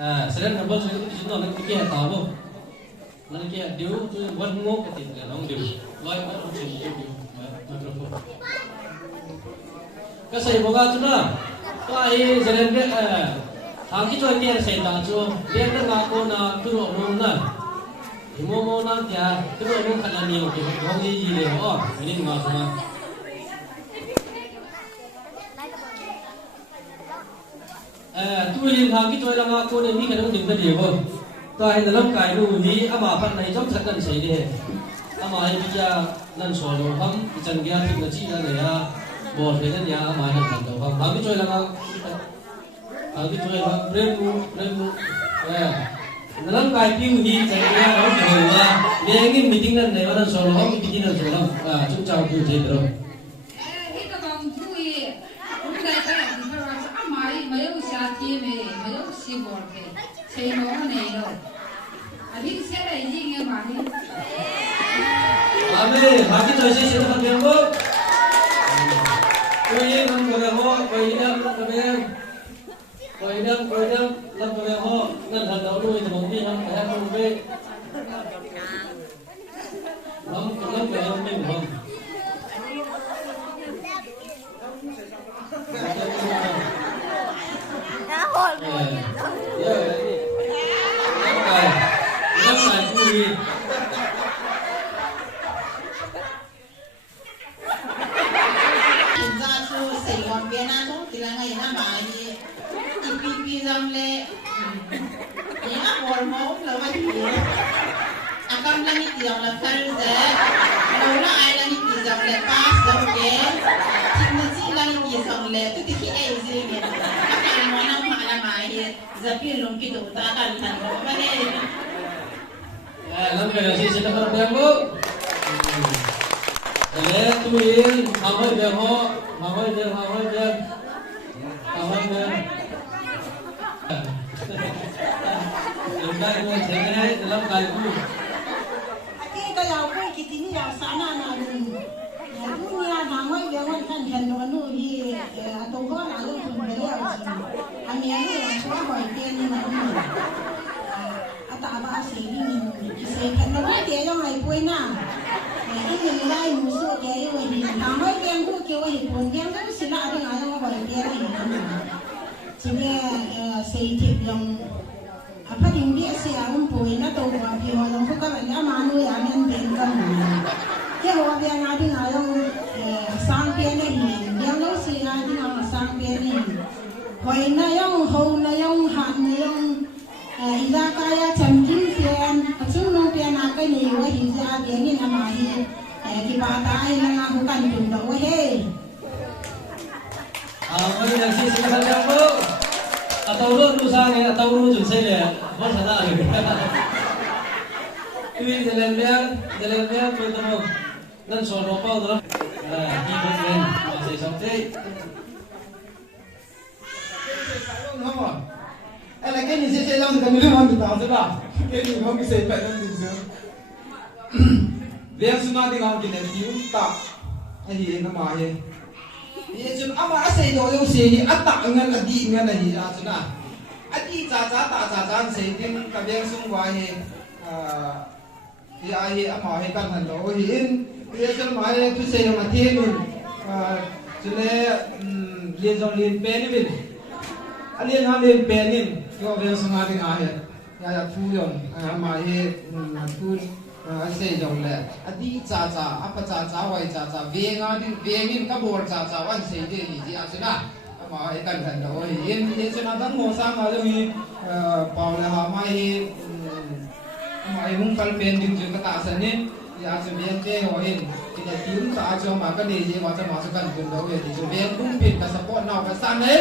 seren number so itu no nak kia tahu nak kia dia tu buat ngok ketik nong dia loi nak ucap dia mikrofon kasih boga tu na tu ai seren dia hang kita dia saya dah tu dia nak ngaku nak turun nong na mo na dia turun nong kan ni okey nong ye ye oh ini ngaku na tu liên hàng cái tôi là ngã cô này mi cái nó đừng có điều không tôi hay là lâm cài nu mi ama phần này trong thật cần xảy đi ama hay bây giờ lần số đồ không cái chân kia thì nó chỉ là để bỏ thế nên nhà ama hay làm đồ không hàng cái tôi là ngã hàng cái tôi là rem lâm cài piu mi chân kia nó rồi là để cái meeting lần này lần số đồ không meeting lần số đâu chúng chào quý thầy rồi Saya mau nih lo, abis saya ini nggak mari. Amin, hati tu saya sudah berjumpa. Kau ini nam berjumpa, kau ini nam berjumpa, kau ini nam berjumpa. Nanti hendak lu itu mungkin nam kaya mungkin. Nam berjumpa mungkin. vnga ka bor cha wan sei de ni ji asina ma ai kan than do in suna thang mo sang ma lo hi paul ha mai mai hung kal pen ding ju ka ta san ni ya se bien te ho in ki de tim ta jo ma ka ni ji wa cha ma sa kan kun do ye ti ju bien kum pin ka support naw ka san ne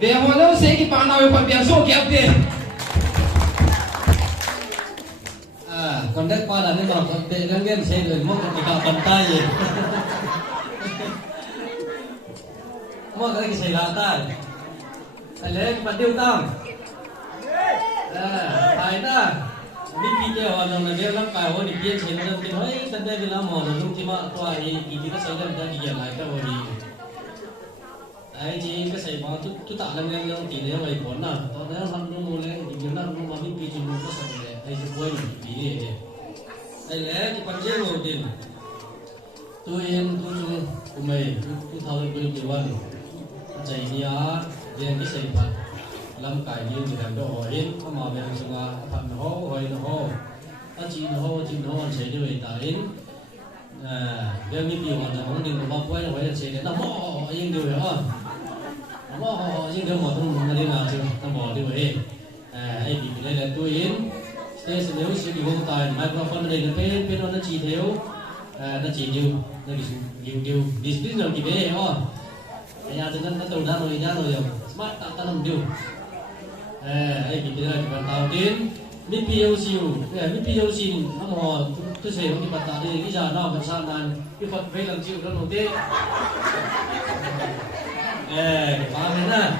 be ho lo se ki pa naw pa bien so ki ap de còn đất qua là nên bảo thực tế đang liên xe rồi mua cái cả bàn tay gì mua cái xe lá tay phải lấy bàn tiêu tam phải ta biết gì chứ họ rằng là việc lắm phải họ đi kiếm xe nó thì nói tân đây vì làm mỏ rồi lúc chỉ mà qua thì nó sẽ làm ra gì lại cái gì ai chỉ cái sợi bao chút tạ năng năng tỷ lệ vậy bốn nào tao nói làm nó mua lấy thì nhiều năm nó mà biết cái chuyện nó có sợi này ai chỉ quay được tỷ lệ ai lẽ cái quan trọng đầu tiên tôi chung của mày tôi thao được cái điều quan chạy đi á riêng cái seiphat làm cái gì thì làm đó hỏi có mà về sang à phạm nó hỏi nó hỏi anh chị nó anh chạy đi về tại về mấy điều mà nó đừng có quay nó phải chạy để nó mò nhưng điều đó mò nhưng điều mà không đi nào chứ nó mò đi về ai bị đây là tôi yên thế nếu sử dụng tài microphone này nó chỉ thiếu nó chỉ nhiều display nó chỉ về thôi nhà cho nên nó đầu ra rồi smart ta làm điều ai bị đây là cái đầu tiên mít PLC nó mò tôi sẽ cái bát ta đi cái giờ nào mình sang nan cái phần về làm chịu nó đầu tiên cái phá này nè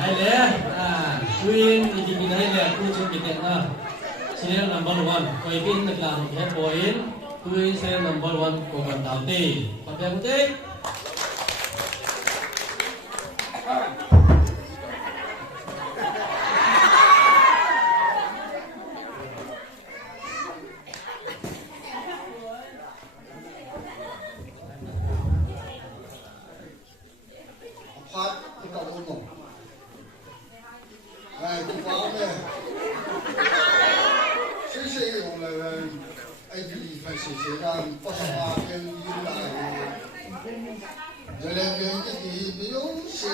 ai lẽ Queen thì mình hay là tôi chưa kịp nhận à serial number 1 quay pin được làm cái point Queen serial number 1 của bản thảo tỷ còn bé một tí Này, cái pháo này, sẽ dùng là anh đi phải sử dụng phát hoa cái như là rồi là cái gì ví dụ sẽ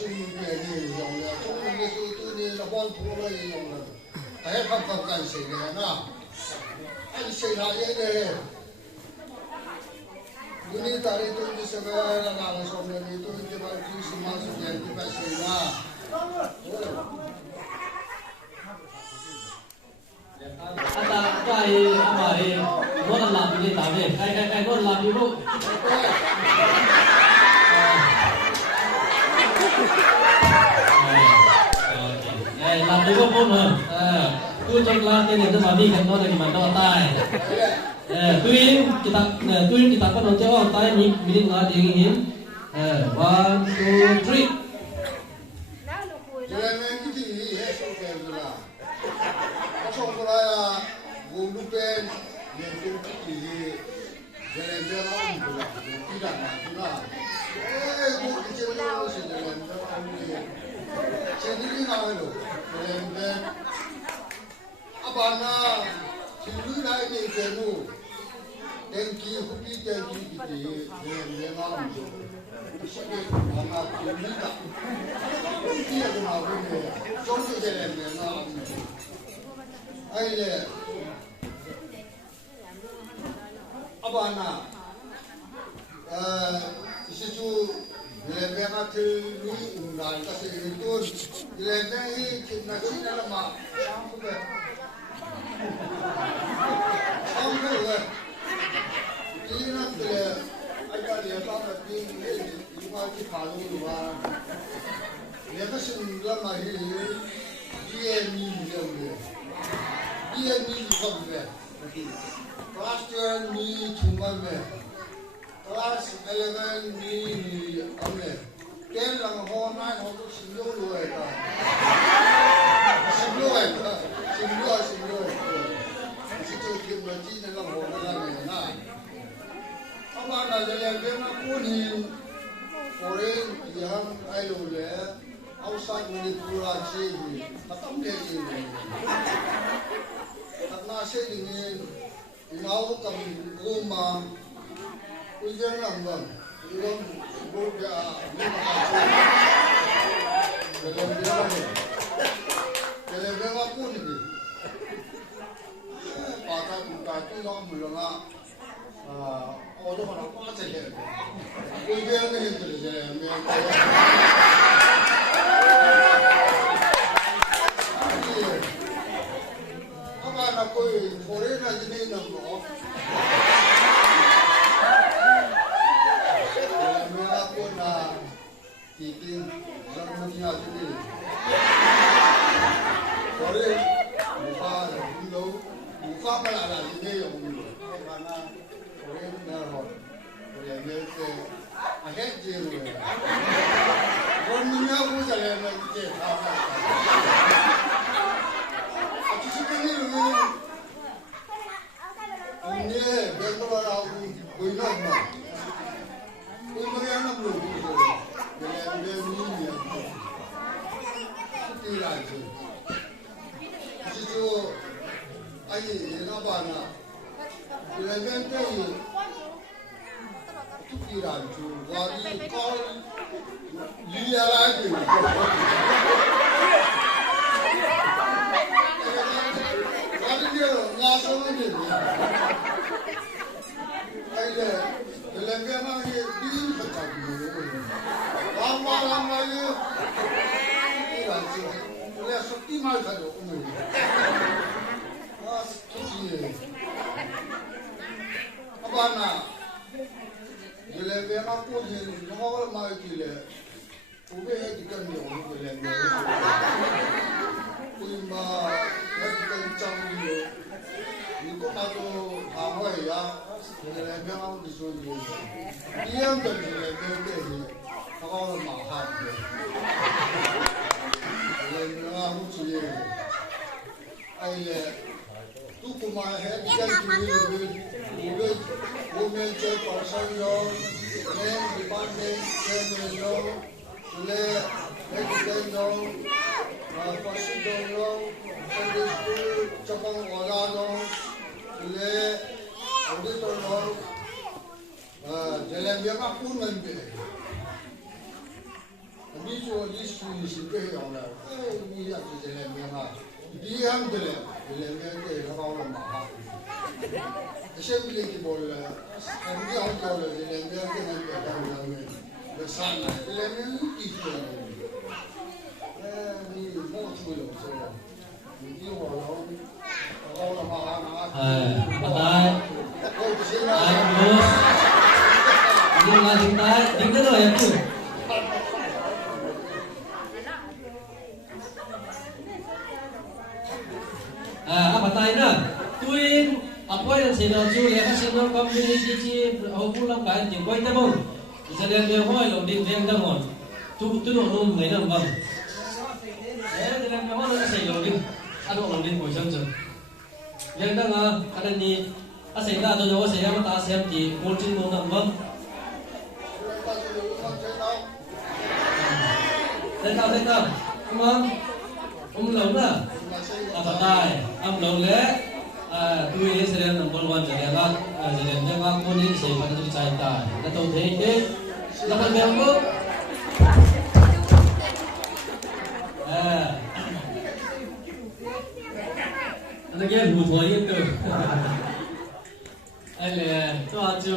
chung về thì dùng là chung cái tôi đi là quan thủ này dùng là cái không cần sử dụng nữa, anh sử dụng cái này ini tadi tu di sebelah dalam soalnya itu cuma di semua sudah kita sila. Ata cái amari nó là làm gì tao vậy cái nó làm gì luôn làm gì cũng không hơn tôi trong làm cái này nó mà đi cái nó là mà nó tai Twin kita kan nanti tay mình ngã đi hin 1, 2, 3 Jadi ni kita ni esok kerja. Esok kerja guru pen ni tu kita jadi jalan tu tidak nak. Guru kita ni sejalan jalan ni. Jadi nak lo. Jadi abana sini nak ni kenu. Tengki hubi tengki kita jadi jalan tu. Sebab anak ini tak, dia kenal ini, jauh jalan mana, ayah, apa anak, sesuatu jalan mana tu ni unggal kasih itu, jalan ni cina cina lama, sampai, cina tu agak dia tak ni. Di Palu luar, dia masih lama ini, dia ni bukan dia, kelas 2 ni cuma dia, kelas 11 ni apa? Dia lang hormat untuk semua luar kan, semua, situ kita mesti dalam hormat ni na. Apa nak jalan dia nak kuning. Foreign yang ayo le, outside Manipur aja, katam dia ni. Karena saya ini, inau kami rumah, ujian lamban, ujian berda, dalam dia aku ni, pada buka tu orang mulai orang mana apa saja. Ujian ni terjadi, apa nak koi foreign aja ni nak buat. Mereka pun nak tikin, jangan aja ni. Foreign, muka malah lagi ni yang mana foreign nak, foreign ni cái gì rồi con mình nhau cũng sẽ làm cái gì thao chỉ cái này rồi nè bây giờ là quỳ nó mà quỳ nó ăn nó luôn rồi làm cái gì nhỉ đi lại rồi chỉ cho ai nó bảo là làm cái gì tukkiran tu wadi kau liya lagi wadi dia ngasih ni ada lembaga mana di betul lama ye tukkiran tu dia sakti mal kado umur tukki apa nak Jelek aku je, orang mai kile, ube hedikan dia orang jelek. Kuima hedikan canggu, ni ko mato awai ya, jelek aku disuruh. Dia pun jelek dia ni, orang mahal dia. Jelek aku je, ayah, tu kumai hedikan dia. Women chairperson dong, men department chairman dong, le president dong, president dong, Sunday school cabang wala dong, le auditor dong, jalan dia apa pun nanti. Kami jual di school sini yang lah, ni yang jalan dia mah, dia yang jalan dia orang mahal. Assembly की बोल रहा है, अभी हम बोल रहे हैं लेंगे कि नहीं बैठा हुआ है, बसान है, लेंगे नहीं किसी ने, नहीं बहुत चुलो से, नहीं हो रहा है, और हमारा बताए, ini nggak tinggal loh ya tuh. Apa tanya? Tuin apa yang saya lalu ya hasilnya community ci pulang kan yang kau itu bang, misalnya dia kau yang di yang dalam, tu orang main dalam bang, dalam kamu ada saya lalu, ada orang di pojok je, yang dalam ada ni, saya dah tahu saya mata saya di mobil dalam bang, saya tahu, lalu lah, apa tay, lalu le. Tu ini sering nombor one jalan jalan pun ini seiphat itu dicairkan. Kita tahu deh, lapan Vangkho. Lagi yang butuh itu. Tu aja.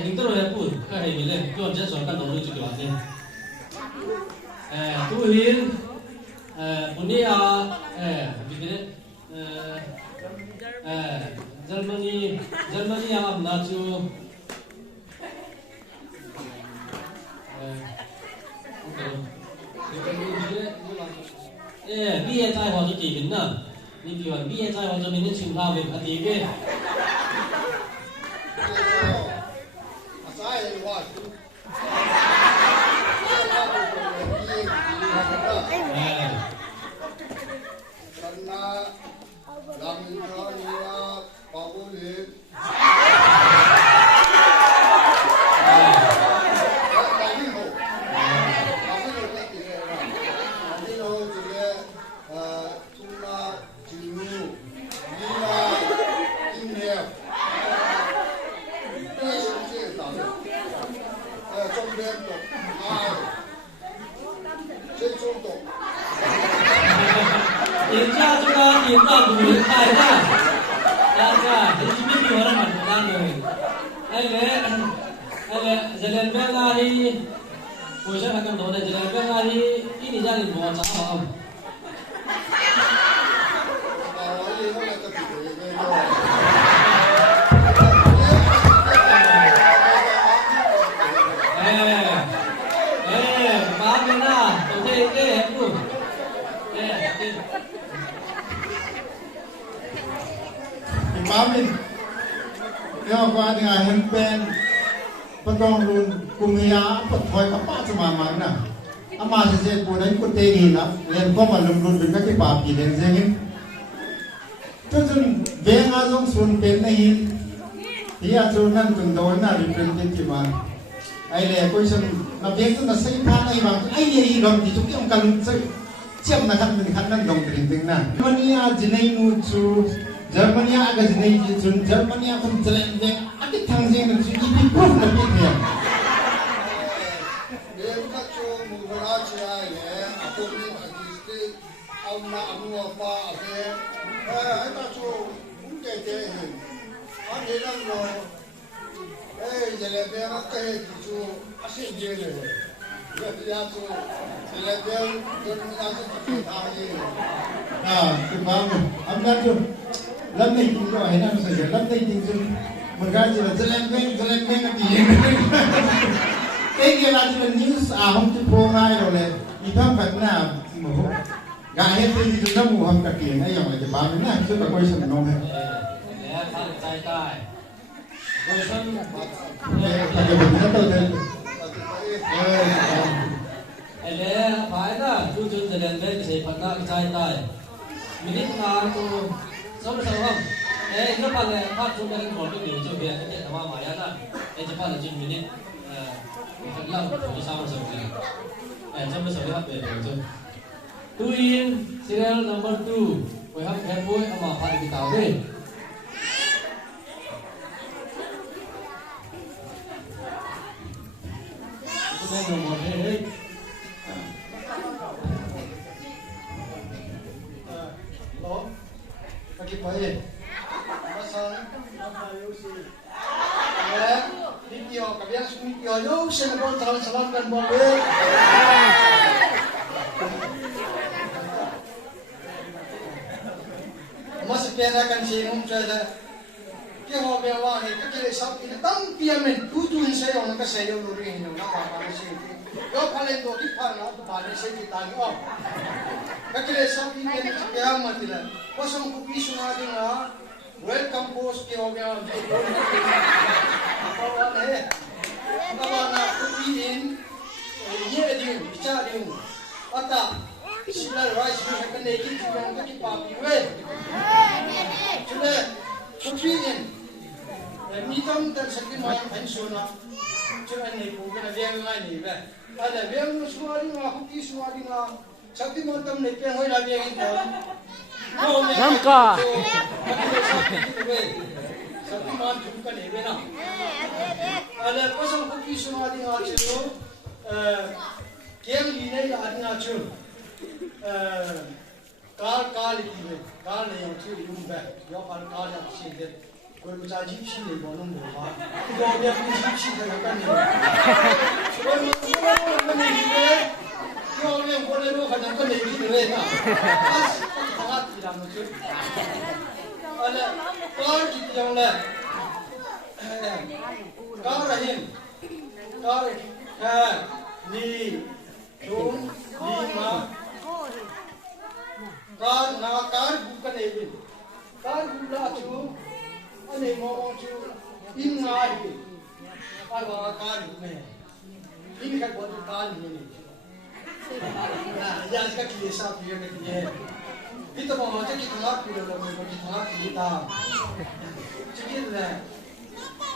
Ni tu orang pun kahie bila tu aja soalkan nombor juga ada. Tu ini punya begini Germany yang naju biaya cai hoa tu tiga benar ni kian biaya cai hoa tu ni cuma ben tiga jalan Vangkho Pusat akan tahu jalan Vangkho ini jalan bawa cakap. Maaf na, okay, aku. Imamin. yang kau ada handpan, patong run kumia, patoi kapas semua mana. Ama sejak bulan ikut tinggi lah, yang kau malam run dengan kipapi dan zengin. Tujuan vnga jong sun pen nahin, dia turunan tundon na representative man. Ai le koi sun na veng tu na seiphat ai bang, ai ye rom di tuk yang kalung sai. Siap nak kan nan dong ting na. Germania jinai nu chu, Germania agak jinai jun, Germania pun jalan veng, ada thang jeng nu chu ibi pun na pi ya. Dia kajo mubara cia ye, aku ni agiste, awna amu apa ave. Kajo mungkin deh. Ani nang lo, jalan veng aku tu asyik je le. Dia tu jalan veng Germania tu kahie. Kebang, ambil tu. Lam ni tinggal, hendak saja. Lam ni tinggal. Bergaji lah. Jalan beng nanti. Ini lagi lah news aham tu prongai oleh. Ibang katna, kahie tu itu namu ham kaki. Ayam aja bang. Nah, itu tak kau senang है. Pakai benda tu dah. Ele phải đó, chúจะเดินไปใส่ผัดหน้ากระจายใต้มินินาตัวสมศักดิ์ครับก็ปันเลยภาพชุดนั้นหมดก็อยู่จุดเบียร์ก็จะทำมาหมายนะจะปันเลยจุดมินิผัดเหล้าที่สามสมศักดิ์สมศักดิ์ครับเป็นจุดตู้อิน serial number 2ไว้ครับแค่ปุ้ยเอามาผัดกิตาด้วยก็ได้หมดเลย Lagi baik. Masalah apa usi? Video, kabian video, yo senang salam dan boleh. Masa kena kan singgung saja. Kau bawa ni, kau sab ini tam piamen, tujuan saya orang kesaya luri ini, nak apa sih? Yo paling tu kita nak balik saya kita ni. Kau sab ini kita mati lah. Pashong Vangkho sungai dengar, welcome post ke orang apa ni? Apa nak kuiin? Ye dia, bicara dia. Ata, sila rice ni akan naik kita orang kita papi, weh. Sudah, kuiin. Mitam dan sakit mayang pensiona. Cuma ni bukan vnga ni, weh. Ada vnga sungai dengar, kuiin sungai dengar. Sakit matam ni penghoi lagi yang itu. Namka. Sakti man jumpa ni, benar. Ada Pashong Vangkho sungai dengar tu, kiam ini ada dengar tu, kal itu, kal ni yang tu jumpa, yo kal yang sini, kau baca jipsi ni bonum bola, kau dia pun jipsi kan ni. Semua ni. Kau yang boleh lu kadang kadang ini ni, sangat tidak macam. Ada kau kita yang le, kau rahim, kau ni, jom, lima, kau nak kau bukan ini, kau bukan tu, ane mau tu, ingat ini, kau kau bukan, ini kan buat kau ini. Jangan kita kisah dia kita. Kita mahu cakap kita nak pilih lagu kita nak kita. Cakap le,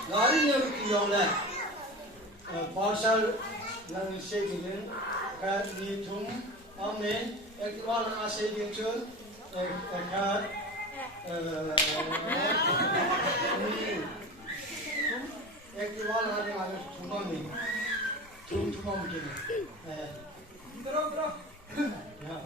lari yang kita le, pasal yang segini, kat nitum, amen. Ekwal yang segini tu, kat ekwal yang ada cuma ni, cuma mungkin. Bro. Ya.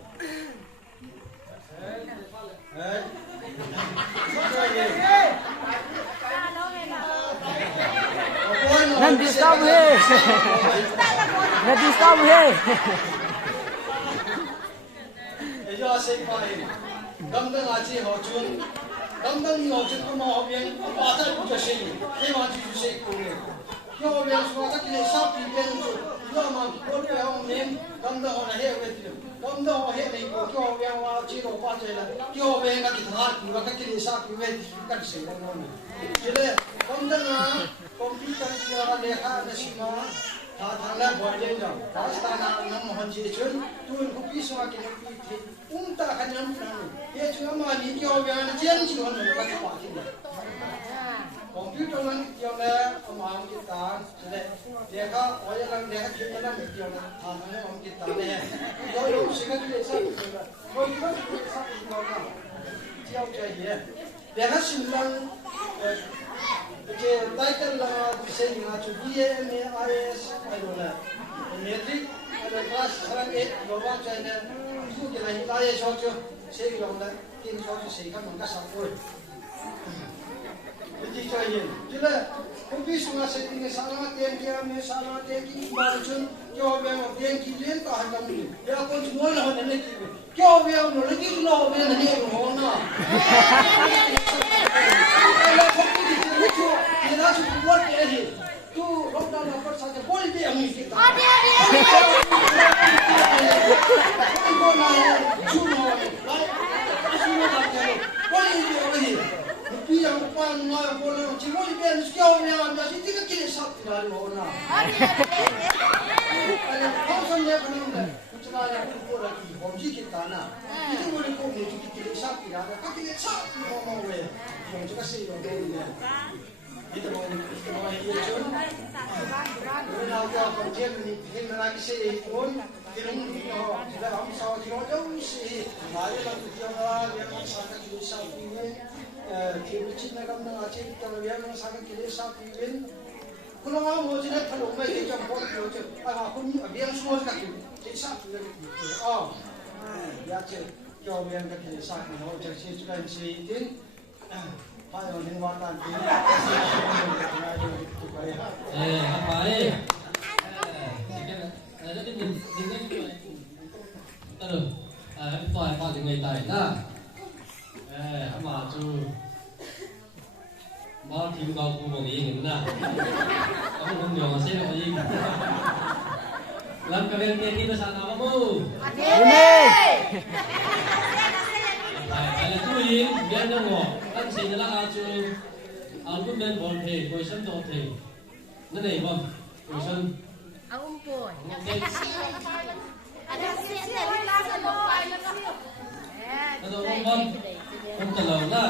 Nanti stop he. Nanti stop he. Ejo seiphat. Gamdang aji hojun. Gamdang hojun ko mau yang apa tu sih. Ini macam sih kau. Kau yang semua tak kena sapi yang tu. Lama boleh orang ni gamdang orang heh betul. Om no he nei ko kyo yang wa chi ro pa che la kyo ve nga ki tha ki wa ka ki sa ki ve kan se la no chile om da na computer ki ra le kha na si ma tha tha la bo de no rasta na nam mo je chun tu ko pi so ki pi thi ta kan nam na ye chu ma ni kyo ve na chen chi hon no ka pa ki computer lang kyo na ma am ki ta chile de ka oya lang de ka ki na me kyo na tha na om ki ta ne yo yo se ka ki sa ki na ko ki sa ki na ka chiao che ye de ka sin lang cái title là sẽ là chủ BMAIS hay là metric hay là class 7 rồi vào cái này ví dụ như là hiện tại cho sẽ dùng là tin cho sẽ các mình các sản phẩm cái cho hiện chứ là không biết số là sẽ tin sản phẩm tiền kia mình sản phẩm tiền kia bao nhiêu cho về một tiền kia liên cả hàng năm đi bây giờ con chúng là họ đến đây cho về nó lấy cái lô về là nhiều họ nó你拿出我给你，就老大那份啥子，我的店没给他。我拿出来，来，出来大家，我的店给你，比较办那我那，结果里边小面那是这个给你啥子来了那。好像也可能的，不知道呀，过来我们去干呐，一定我的工业就给你啥子来了，他给你啥子毛毛的，用这个谁用的呢？Itu mau iya cun, kalau dia kerja ni, kita lagi sih pun, kita mungkin sudah kami sahaja kita jauh sih, hari lalu dia yang sangat kita sahaja, kita cina kami nak aje kita yang sangat kita sahaja, kalau orang mau jadi kalau mereka jemput dia cun, aku ni yang semua kita sahaja, ya cun, jauh yang kita sahaja, kalau jadi sudah sih Hai orang yang watan ini. Apa jadi dengan terus toa apa dengan tay na ama tu mau tìm cầu cũng một ý nghĩa na kamu không nhớ sẽ là gì làm cái việc này đi sana kamu tu ini biar dong kan sini lah acu album dan boleh question tu tu mana ni bang question Ampun. Ada bang kan kalau na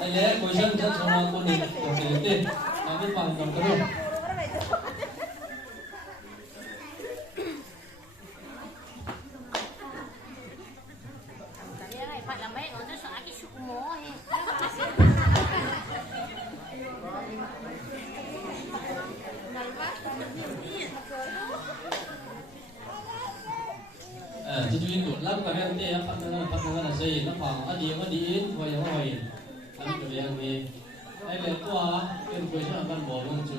ada question tu sama aku ni boleh kami paham terus Tujuan tu, lalu kalian teh apa dengan saya, apa adiin, yang lain, kami kalian ni, tua, yang question akan bolong tu,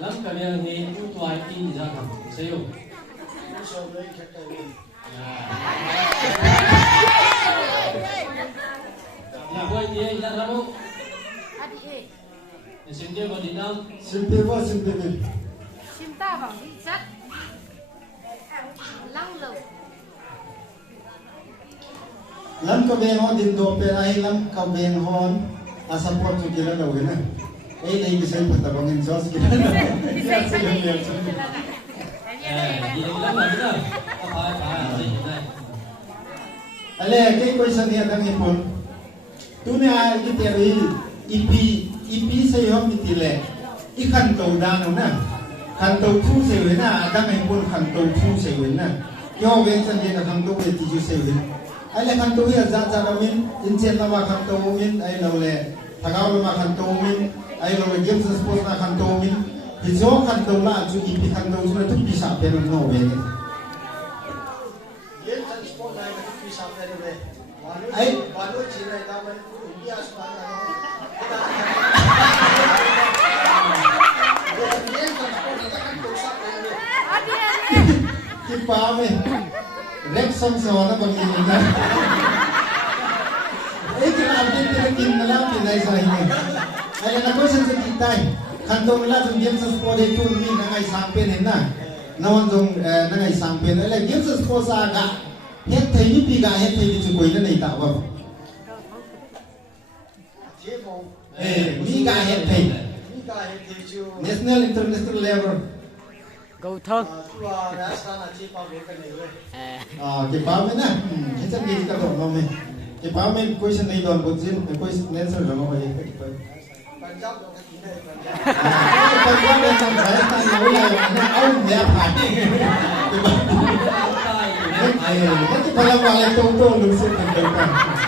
lalu kalian ni tua ini jangan, saya. Ya, buat dia ilah kamu. Simple body now. Simple apa simple ni? Simple bang, cak. Lang lo. Lam ka beng hon din do pe ai lam ka beng hon asaport tu kira lo na. Lagi saya patah bangin sos kira. Ale kay question ni adang ipon. Tu ni ay kiteri EP say hom itile. Ikan tau dang na. Kan tau thu say na adang ipon kan tau thu say na. Yo ven san ni kan tau ti ju say. Ale kan tau ya za min inchen lama kan tau min ay lo le. Tagaw lama kan tau min ay lo le games sports na kan tau min. Hizo kan tau la ju EP kan tau su tu bisa pe no ven. Ay, baru cina kawan India sekarang. Kipa me, Rexon sewana bangin na. Kita update kita malam kita isahnya. Ada nak question sedikit. Kantor malam tu dia sesuatu itu ni nangai sampai ni na. non dung nangai sang pen ele gives ko sa ga het thei ni pi ga het thei chu koi na nei ta ba mi ga het thei national international level Go thơ cái báo mấy nè cái chất gì các bạn nói mình cái báo mấy question này đoàn bút xin question answer rồi mà vậy Punjab bên trong phải ta nói là ông đẹp phải cái bao lâu lại tung tung được xin được cả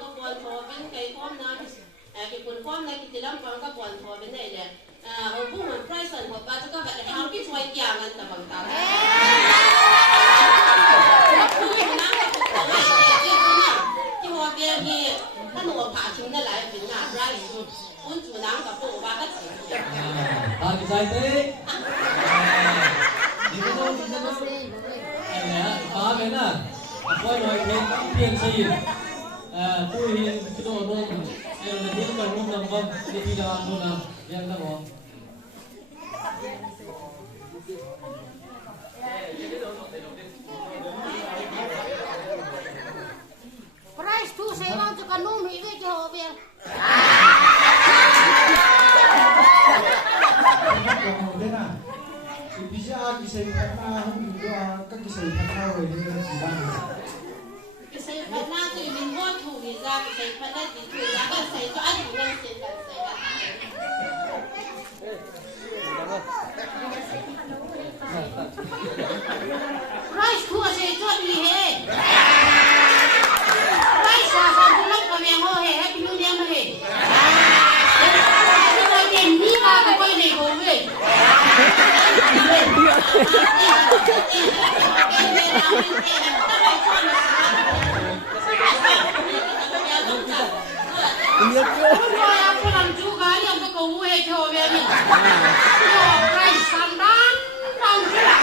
ก็บวนทอเป็นไก่พร้อมนะกี่คนพร้อมนะกี่ติลำปังก็บวนทอเป็นได้เลยผู้เหมือนไพรสันหัวปลาจะก็แบบเท้าที่ช่วยยางันแต่บางตาผู้หญิงนั่งกับผู้ชายที่นั่งที่หัวเบียร์ที่ถ้าหนูผ่าทิ้งได้หลายเป็นงานไรคุณจูนั่งกับผู้ว่าก็จีบLagi saya di mana ya, paham ya nak? Apa yang kita sih? Puih kita orang, nanti kan orang nampak di dalam mana yang nampak. Price tu saya mau cakap nung ini jawab yang. Bisa seiphat na seiphat na rồi thì chỉ đang seiphat na thì mình mua thủ thì ra seiphat na thì thủ ra cái sei cho anh cũng lên tiền Price tu saya jual ni he. Price saya bulan kami yang ho he, happy new year he. Kita ni apa kau ni kau he? Aku nak juga yang tu kau buat jauh ni. Jauh kai sandan, kau juga.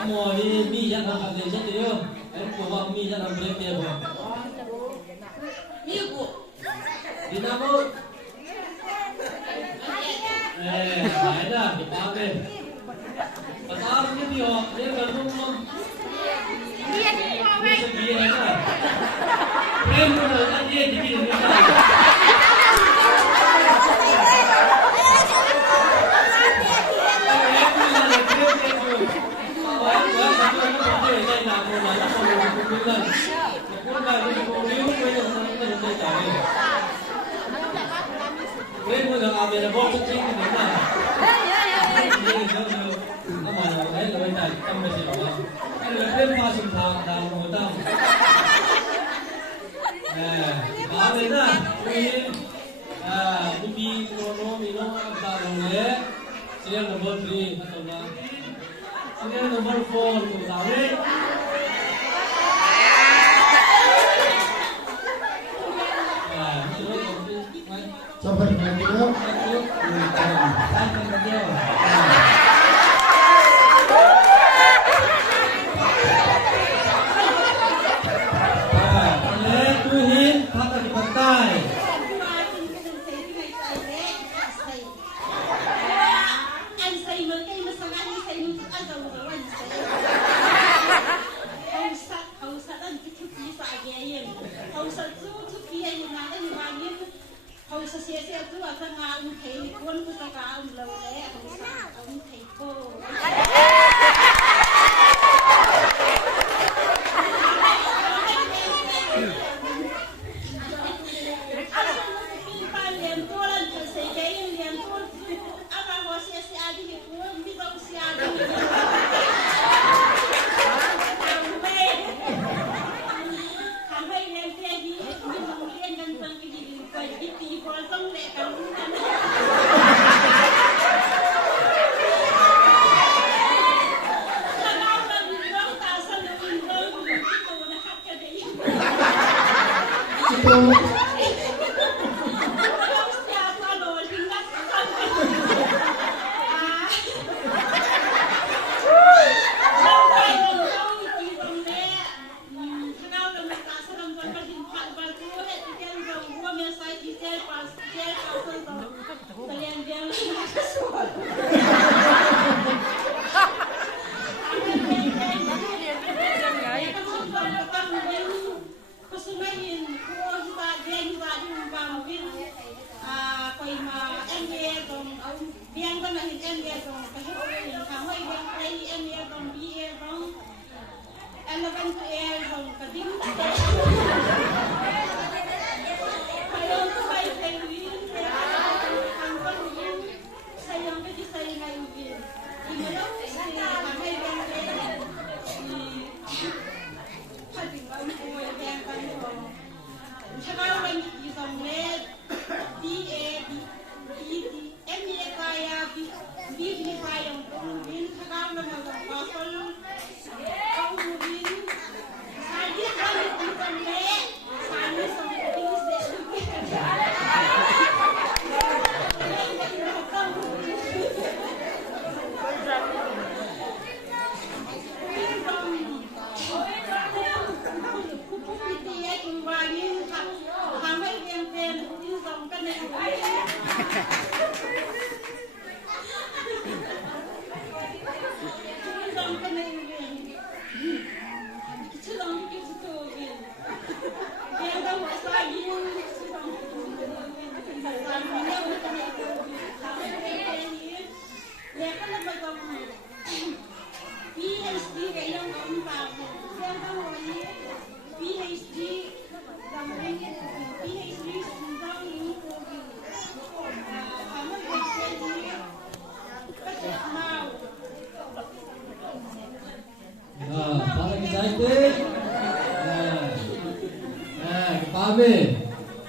Amo ni yang nak kerja tu, aku bawa mi yang nak kerja tu. Mi bu. Di nama. Ada di mana? Pasal ni dia, dia kalau dia segi ada. Prem pun ada dia di sini. Number 4 tu tahu. Sampai nanti tu,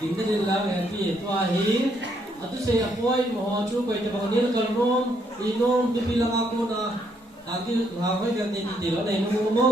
tính cái là cái gì toa hí atu se apoi mo chu ko te bang nil kal nom inom ti pilama ko na ati ha ko ga ni ti lo nei no mo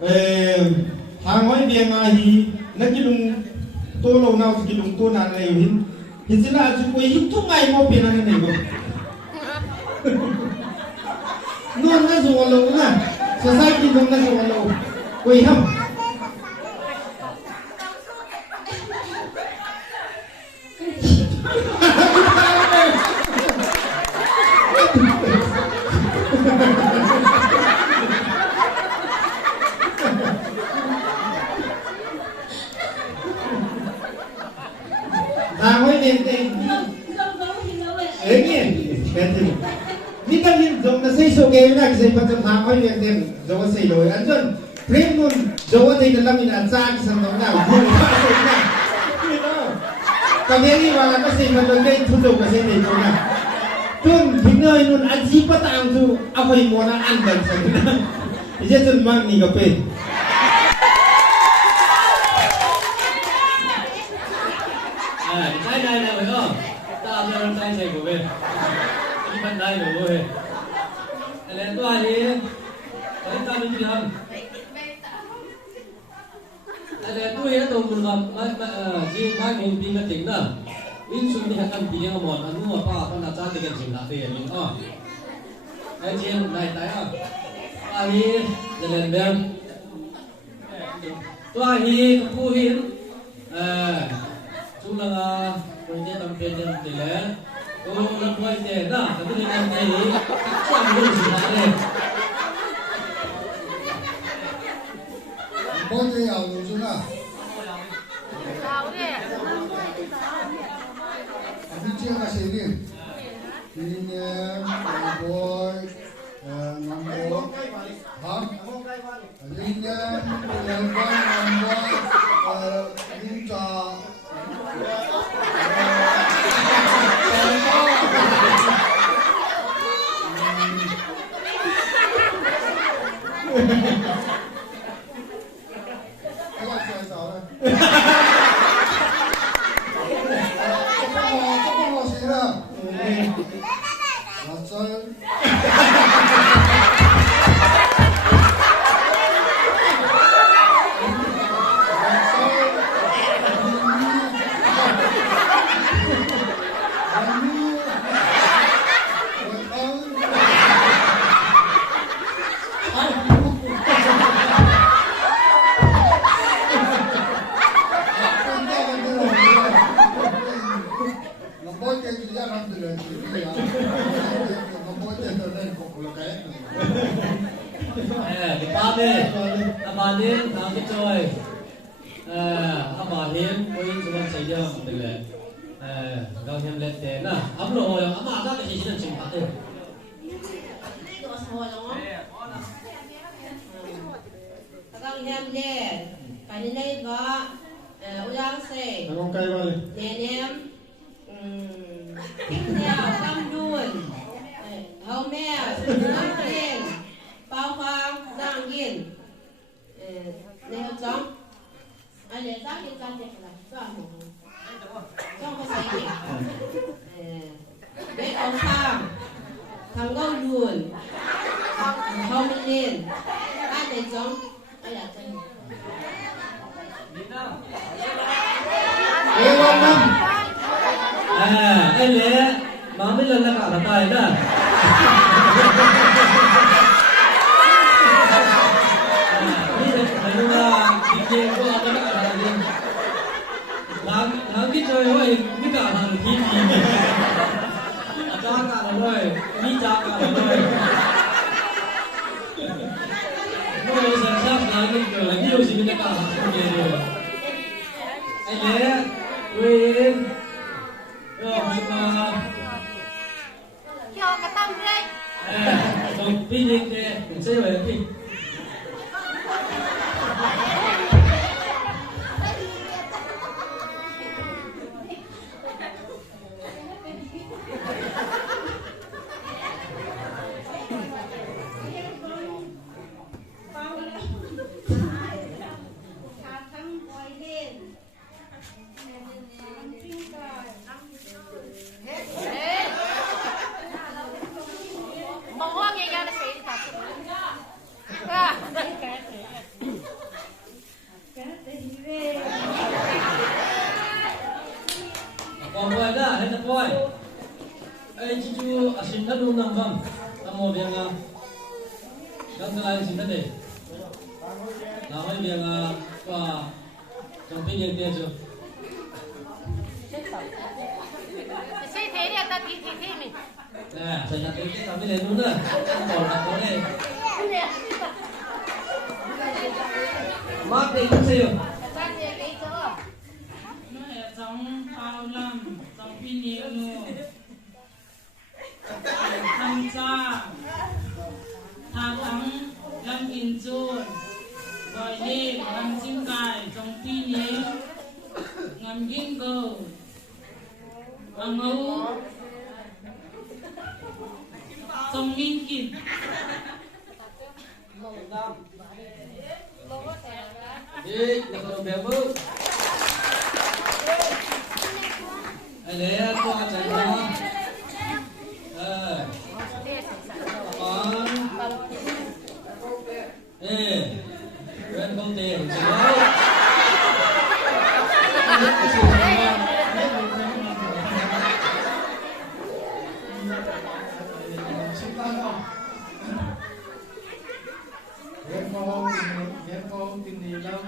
ทางห้อยเบียงอาฮีนักกิลุงตัวเราเนากิลุงตัวนั้นเลยหินศิลาจุกวยหินทุกไงมอเปลี่ยนอะไรนี่บ่นอนน่าสวรรค์นะสสายกินนอนน่าสวรรค์กวยห้ำทางไว้เด่นเนี่ยเป็นจริงนี่ก็ยินจงนะใส่โซเกย์นะใส่ปัจจุบันทางไว้เด่นจงใส่เลยอันจนเพลงนู้นจงว่าที่จะทำมินอันซ่าที่สันตองหน้าหุ่นฟ้าสุดนะก็เพียงนี้ว่าก็ใส่ปัจจุบันทุกตัวก็ใส่ในตัวนะจนถึงเงยนู้นอันซีปะตามทูเอาไปมอนะอันเดินสันนะที่จะจนมันนี่ก็เป็นได้เลยเหรอตามเราใจใส่กูเป็นที่มันได้หรือเว้ยอะไรตัวนี้ไปตามมันทำอะไรตัวนี้ตัวมึงทำไม่ที่ไม่มึงปีนถึงนะวิ่งสุ่มที่หันปีนเอาหมดอันนู้นป้าป้าน่าจะติดกันถึงละเดียวนี่อ๋อไอ้เจียนได้ตายอ่ะตัวนี้จะเล่นเดิมตัวนี้ผู้หินSulang punya tampil yang tidak, oh lepas itu, nah tapi dengan ini, macam mana sebenarnya? Boleh ya, Luna. Abi cakap sini, ini boy, nambo, ha? Ini boy, nambo, minta. Amanin, nanti coy. Amanin, poin cuma saja betul. Kau yang lihat deh. Nah, apa lo yang ama ada di sini cuma tu. Kau yang lihat, pada ni gak ulang se. Ang kay wale. Nenem, Tiao, Kamdun, Homel, Nampen, Pawang, Zangin. Này học xong anh để rác đi ra đẹp là xong trong cái giấy bé ông Sam thằng gâu luồn không lên anh để giống anh là chân anh lẽ mà mấy lần là cả tài đó Dia tu ada tak ada dia. Lagi coy, oi, ni tak ada lagi ni. Ada tak ada oi, ni tak ada oi. Kalau saya lagi tu lagi tu sini tak ada dia. Ayah, win, macam. Kyo ketam deh. So pilih deh, saya pilih. bang, amo vnga, gang lain sini deh. Nama vnga, wah, camping yang dia tu. Saya dia tadi ini. Nah, saya nak kita kami lain mana, kalau nak boleh. Mak deh itu saya. Trong bao năm trong phi nhiều tham gia tha thắng lâm in chôn gọi đêm ngắm chim cài trong phi nhiều ngắm ghiên cầu ngắm ngấu trong nghiên kịp Đi, là còn béo bự. Để qua chạy qua. Còn. Bên công tiền chỉ đấy. Viên con tình đi lắm.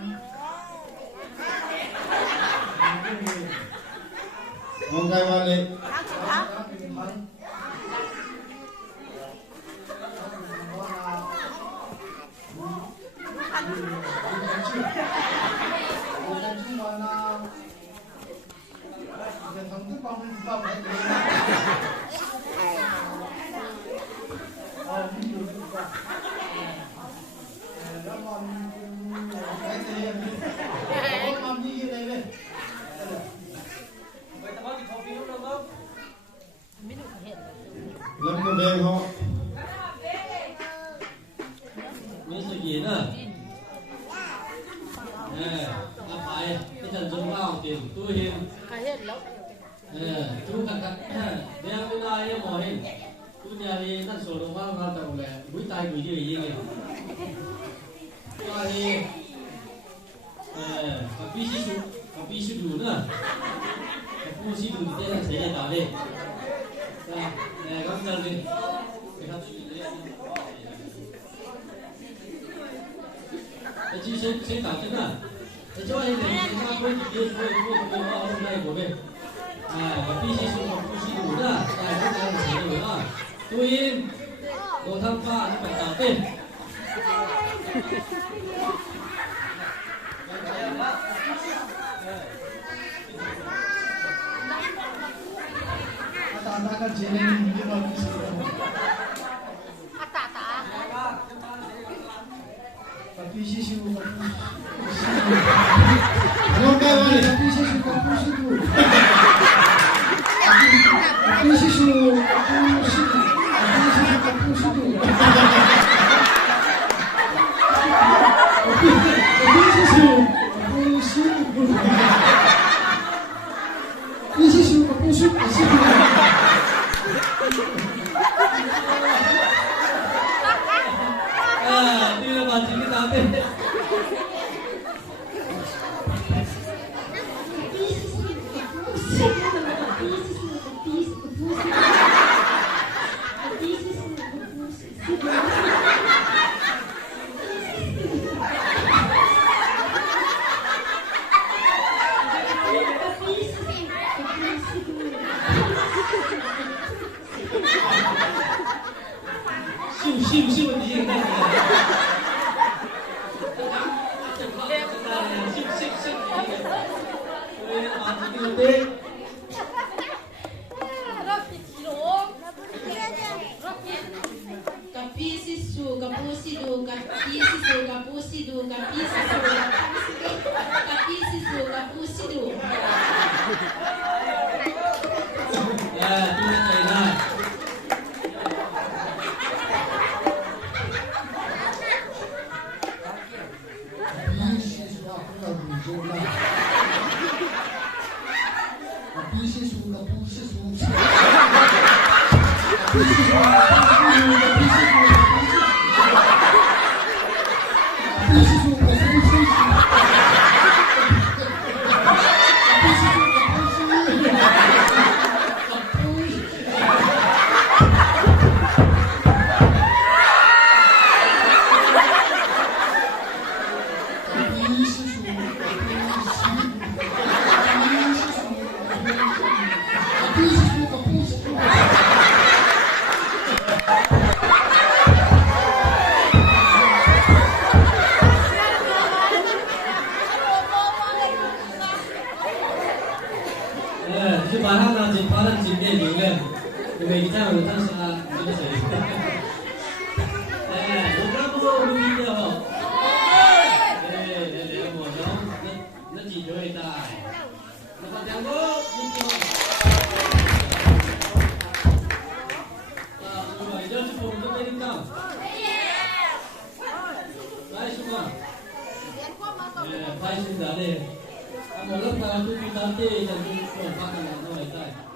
Ông cái vào đi. Lâm cái bèo họ. Mấy sự gì nữa? Apa cái trận chống lao tiền tôi hiền. Chú khắc dia bên ai em mỏi hiền. Chú nhà điนั่น sổ đồng vào vào đầu là mũi tai mũi gì gì vậy? Kahie, kapi si dulu na, kapu si dulu kita nak saya dah deh. Kami jalan ni, kita tu ni. Jadi saya tak cakap. Jadi orang ini kita boleh dia orang lain boleh. Kapi si dulu na, kita jalan saya dulu. Tuin, kau tanpa ni macam apa? Ata jenis mungkin lagi sebelum. Tapi sisi bukan. Bukan wali. Tapi sisi bukan situ. Tapi sisi bukan situ. Dia macam kita apa? Siu ni yang 拍心的嘞，我们那他就去当地，就去做发展的那一带。